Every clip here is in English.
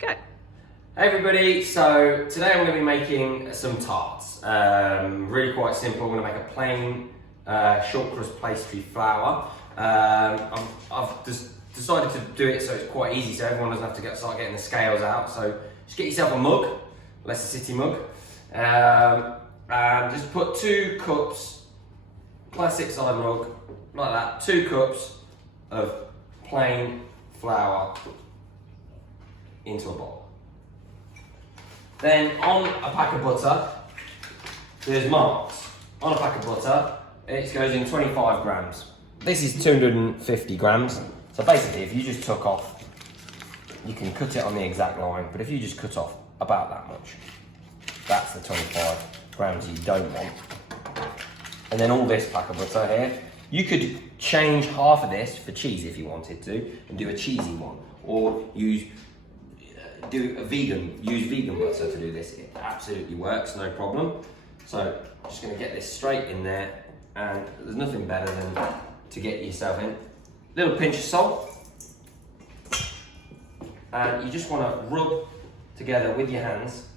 go. Hey everybody, so today I'm going to be making some tarts. Really quite simple. I'm going to make a plain short crust pastry flour. I've just decided to do it so it's quite easy, so everyone doesn't have to start getting the scales out. So just get yourself a mug, Leicester City mug, and just put 2 cups, classic side mug, like that, 2 cups of plain flour into a bowl. Then on a pack of butter, there's marks. On a pack of butter, it goes in 25 grams. This is 250 grams. So basically, if you just took off, you can cut it on the exact line, but if you just cut off about that much, that's the 25 grams you don't want. And then all this pack of butter here, you could change half of this for cheese if you wanted to, and do a cheesy one, or use vegan butter to do this. It absolutely works, no problem. So I'm just going to get this straight in there, and there's nothing better than to get yourself in. Little pinch of salt, and you just want to rub together with your hands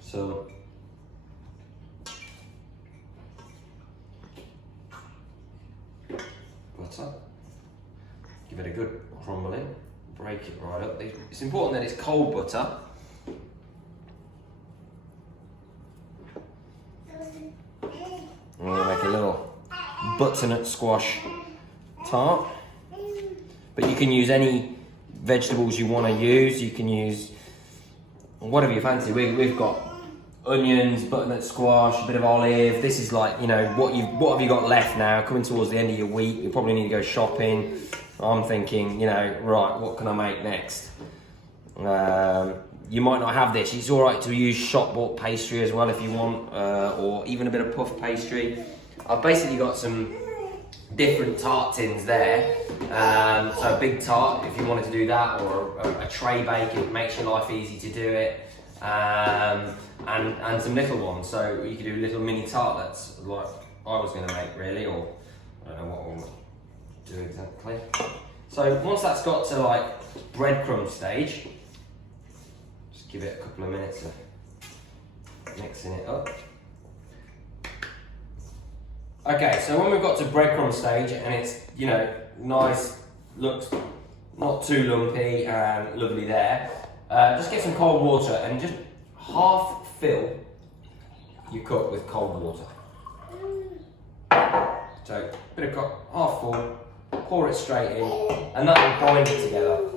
some butter. Give it a good crumbling, break it right up. It's important that it's cold butter. I'm going to make a little butternut squash tart. But you can use any vegetables you want to use. You can use whatever you fancy. We've got onions, butternut squash, a bit of olive. This is like, you know, what have you got left now? Coming towards the end of your week, you probably need to go shopping. I'm thinking, you know, right, what can I make next? You might not have this. It's all right to use shop bought pastry as well if you want, or even a bit of puff pastry. I've basically got some different tart tins there. So a big tart if you wanted to do that, or a tray bake, it makes your life easy to do it. And some little ones, so you could do little mini tartlets like I was going to make, really, or I don't know what we'll do exactly. So once that's got to like breadcrumb stage, just give it a couple of minutes of mixing it up. Okay, so when we've got to breadcrumb stage and it's, you know, nice, looks not too lumpy and lovely there, just get some cold water and just half fill your cup with cold water. So, bit of half full, pour it straight in, and that will bind it together.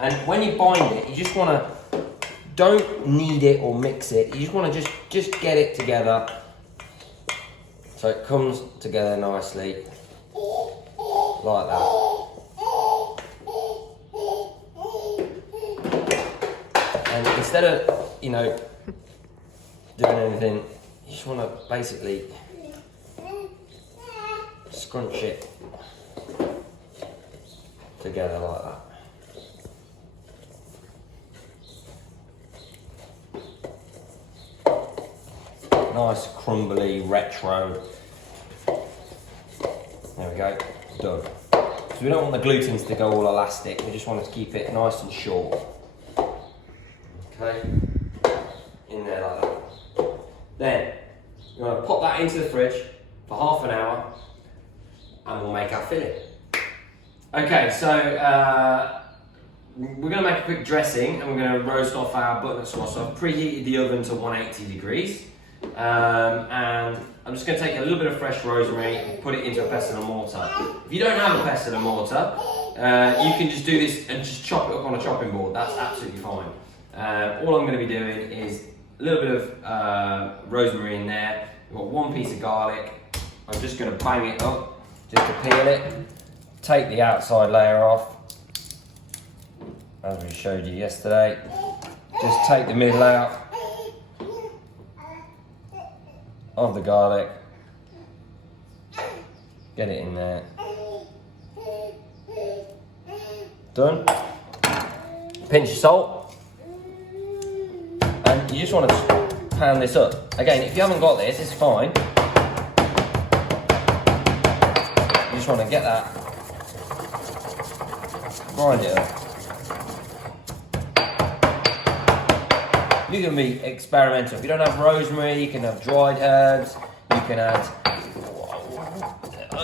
And when you bind it, you just want to, don't knead it or mix it, you just want to just get it together so it comes together nicely, like that. And instead of, you know, doing anything, you just want to basically scrunch it together like that. Nice crumbly retro. There we go, done. So we don't want the glutens to go all elastic, we just want to keep it nice and short. Okay, in there like that. Then you want to pop that into the fridge for half an hour, and we'll make our filling. Okay, so we're going to make a quick dressing, and we're going to roast off our butternut squash. So I've preheated the oven to 180 degrees, and I'm just going to take a little bit of fresh rosemary and put it into a pestle and mortar. If you don't have a pestle and mortar, you can just do this and just chop it up on a chopping board. That's absolutely fine. All I'm going to be doing is a little bit of rosemary in there. I've got 1 piece of garlic. I'm just going to bang it up, just to peel it. Take the outside layer off, as we showed you yesterday. Just take the middle out of the garlic. Get it in there. Done. Pinch of salt. And you just want to pan this up. Again, if you haven't got this, it's fine. You just want to get that grind it up. You can be experimental. If you don't have rosemary, you can have dried herbs. You can add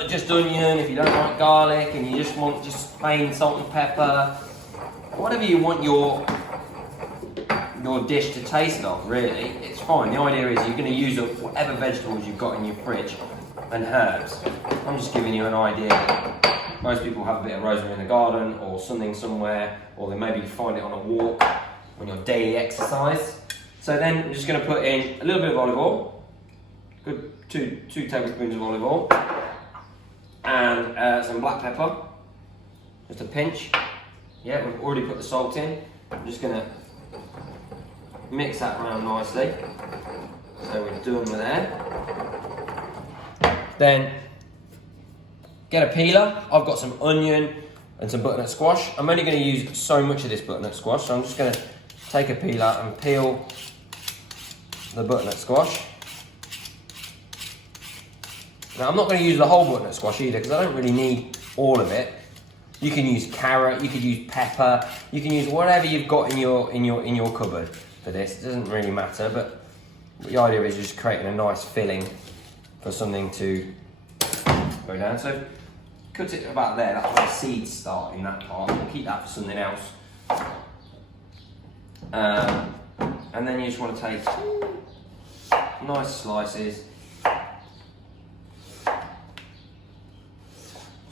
just onion if you don't like garlic and you just want just plain salt and pepper. Whatever you want your dish to taste of, really, it's fine. The idea is you're going to use up whatever vegetables you've got in your fridge and herbs. I'm just giving you an idea that most people have a bit of rosemary in the garden or something somewhere, or they maybe find it on a walk on your daily exercise. So then I'm just going to put in a little bit of olive oil, good two tablespoons of olive oil, and some black pepper, just a pinch. Yeah, we've already put the salt in. I'm just going to mix that around nicely. So we're done with that. Then get a peeler. I've got some onion and some butternut squash. I'm only going to use so much of this butternut squash, so I'm just going to take a peeler and peel the butternut squash. Now I'm not going to use the whole butternut squash either because I don't really need all of it. You can use carrot, you could use pepper, you can use whatever you've got in your cupboard for this. It doesn't really matter, but the idea is just creating a nice filling for something to go down. So cut it about there. That's where the seeds start in that part. We'll keep that for something else. And then you just want to take nice slices.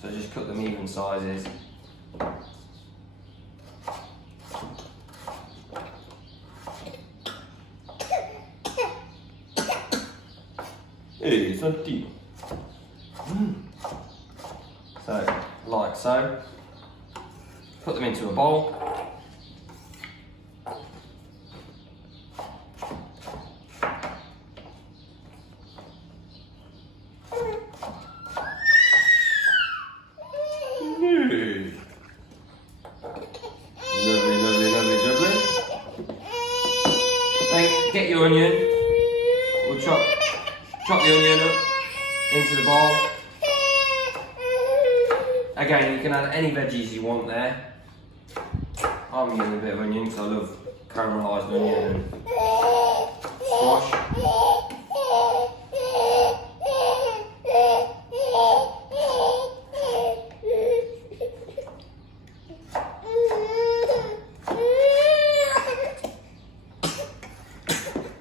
So just cut them even sizes. Hey, Santi. So, like so. Put them into a bowl. Then get your onion. We'll chop the onion up into the bowl. Again, you can add any veggies you want there. I'm using a bit of onion because I love caramelised onion and squash.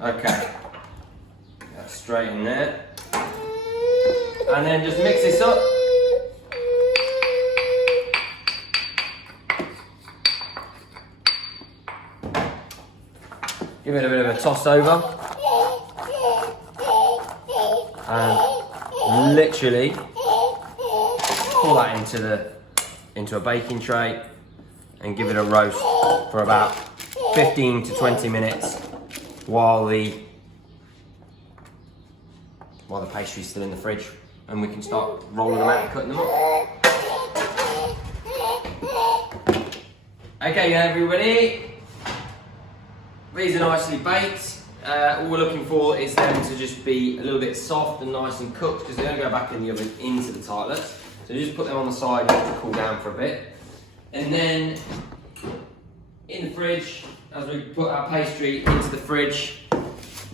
Okay, that's straight in there. And then just mix this up. Give it a bit of a toss over. And literally pull that into a baking tray and give it a roast for about 15 to 20 minutes while the pastry's still in the fridge, and we can start rolling them out and cutting them up. Okay, everybody, these are nicely baked. All we're looking for is them to just be a little bit soft and nice and cooked because they don't go back in the oven into the tartlets. So just put them on the side to cool down for a bit. And then in the fridge, as we put our pastry into the fridge,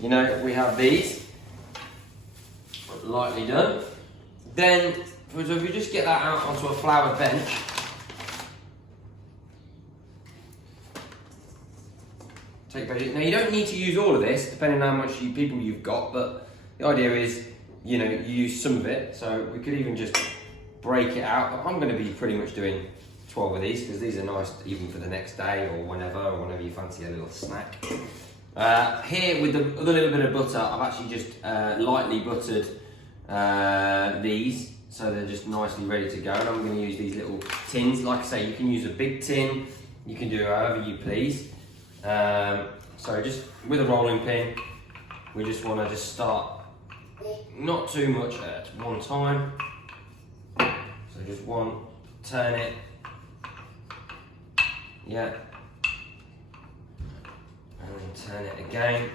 you know, we have these lightly done. Then, so if you just get that out onto a floured bench, take veggies. Now you don't need to use all of this, depending on how much people you've got, but the idea is, you know, you use some of it. So we could even just break it out. I'm going to be pretty much doing 12 of these because these are nice even for the next day or whenever you fancy a little snack. Here with the other little bit of butter, I've actually just lightly buttered these so they're just nicely ready to go, and I'm going to use these little tins. Like I say, you can use a big tin, you can do however you please. So just with a rolling pin, we just want to just start not too much at one time. So just one, turn it, yeah, and then turn it again.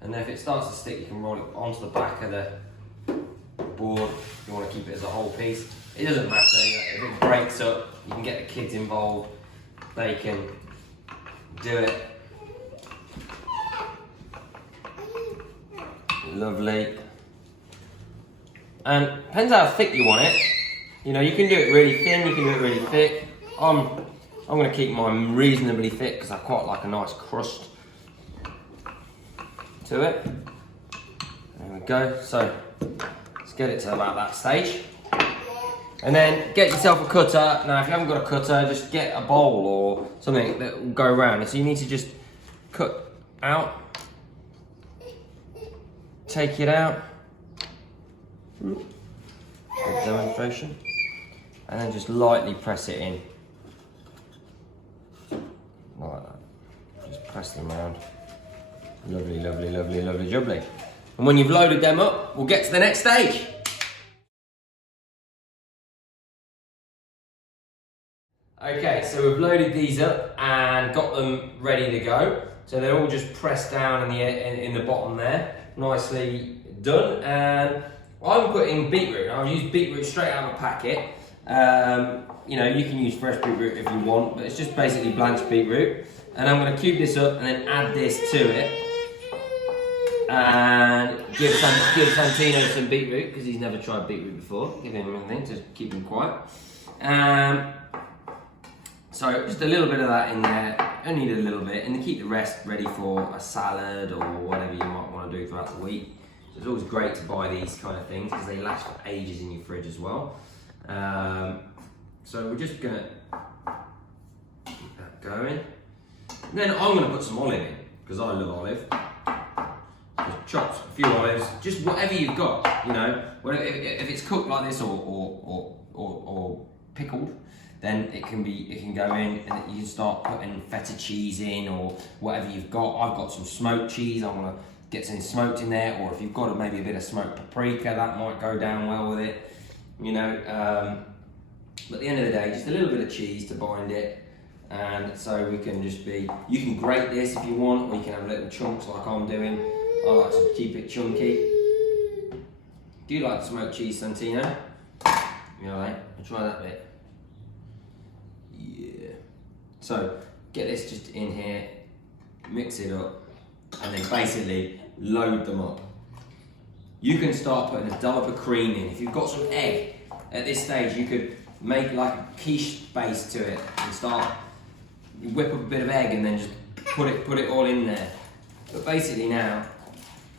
And then if it starts to stick, you can roll it onto the back of the board if you want to keep it as a whole piece. It doesn't matter, if it breaks up, you can get the kids involved, they can do it. Lovely. And depends how thick you want it. You know, you can do it really thin, you can do it really thick. I'm going to keep mine reasonably thick because I quite like a nice crust to it. There we go. So let's get it to about that stage. And then get yourself a cutter. Now, if you haven't got a cutter, just get a bowl or something that will go around. So you need to just cut out, take it out. Good demonstration. And then just lightly press it in. Like that. Just press them around. Lovely, lovely, lovely, lovely, jubbly. And when you've loaded them up, we'll get to the next stage. Okay, so we've loaded these up and got them ready to go. So they're all just pressed down in the bottom there, nicely done. And I'm putting beetroot. I've used beetroot straight out of a packet. You know, you can use fresh beetroot if you want, but it's just basically blanched beetroot. And I'm going to cube this up and then add this to it. And give Santino some beetroot, because he's never tried beetroot before. Give him anything to keep him quiet. So just a little bit of that in there, only need a little bit, and then keep the rest ready for a salad or whatever you might want to do throughout the week. So it's always great to buy these kind of things because they last for ages in your fridge as well. So we're just gonna keep that going. And then I'm gonna put some olive in, because I love olive. Just chopped a few olives, just whatever you've got, you know. If it's cooked like this or pickled, then it can go in, and you can start putting feta cheese in or whatever you've got. I've got some smoked cheese. I'm gonna get some smoked in there, or if you've got maybe a bit of smoked paprika, that might go down well with it, you know. But at the end of the day, just a little bit of cheese to bind it, and so we can you can grate this if you want, or you can have little chunks like I'm doing. I like to keep it chunky. Do you like smoked cheese, Santino? You alright? I'll try that bit. Yeah. So get this just in here, mix it up, and then basically load them up. You can start putting a dollop of cream in. If you've got some egg at this stage, you could make like a quiche base to it and start whip up a bit of egg and then just put it all in there. But basically now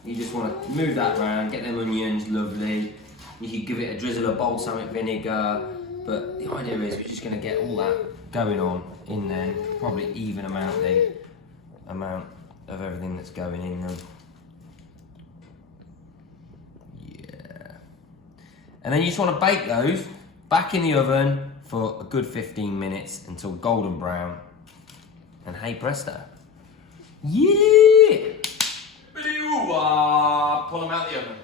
you just want to move that around, get them onions lovely. You could give it a drizzle of balsamic vinegar, but the idea is we're just going to get all that going on in there, probably even amount of everything that's going in them. Yeah. And then you just want to bake those back in the oven for a good 15 minutes until golden brown. And hey presto. Yeah! Pull them out of the oven.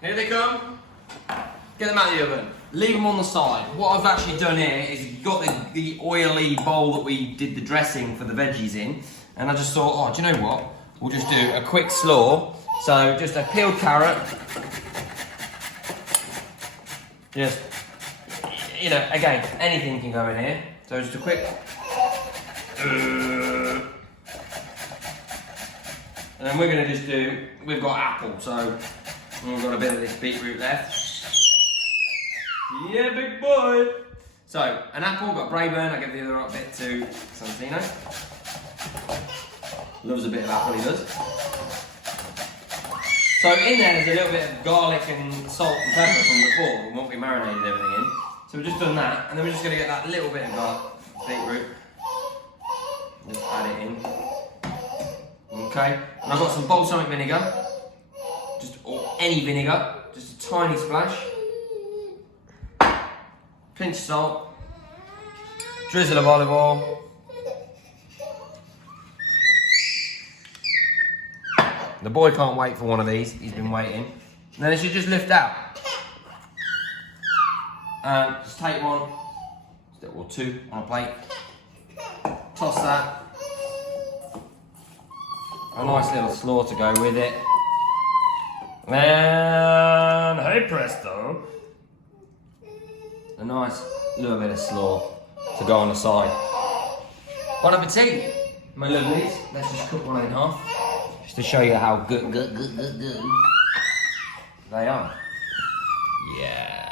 Here they come. Get them out of the oven. Leave them on the side. What I've actually done here is got the oily bowl that we did the dressing for the veggies in. And I just thought, oh, do you know what? We'll just do a quick slaw. So just a peeled carrot. Just, you know, again, anything can go in here. So just a quick. And then we're going to just do, we've got apple, so we've got a bit of this beetroot left. Yeah, big boy! So, an apple, got Brayburn, I give the other bit to Santino. Loves a bit of apple, he does. So in there's a little bit of garlic and salt and pepper from before, what we marinated everything in. So we've just done that, and then we're just going to get that little bit of beetroot. Just add it in. Okay, and I've got some balsamic vinegar, or any vinegar, just a tiny splash. Pinch of salt, drizzle of olive oil. The boy can't wait for one of these, he's been waiting. And then it should just lift out. And just take one, or two on a plate. Toss that. A nice little slaw to go with it. And hey presto. a nice little bit of slaw to go on the side. Bon appetit, my lovelies. Let's just cut one in half, just to show you how good they are. Yeah.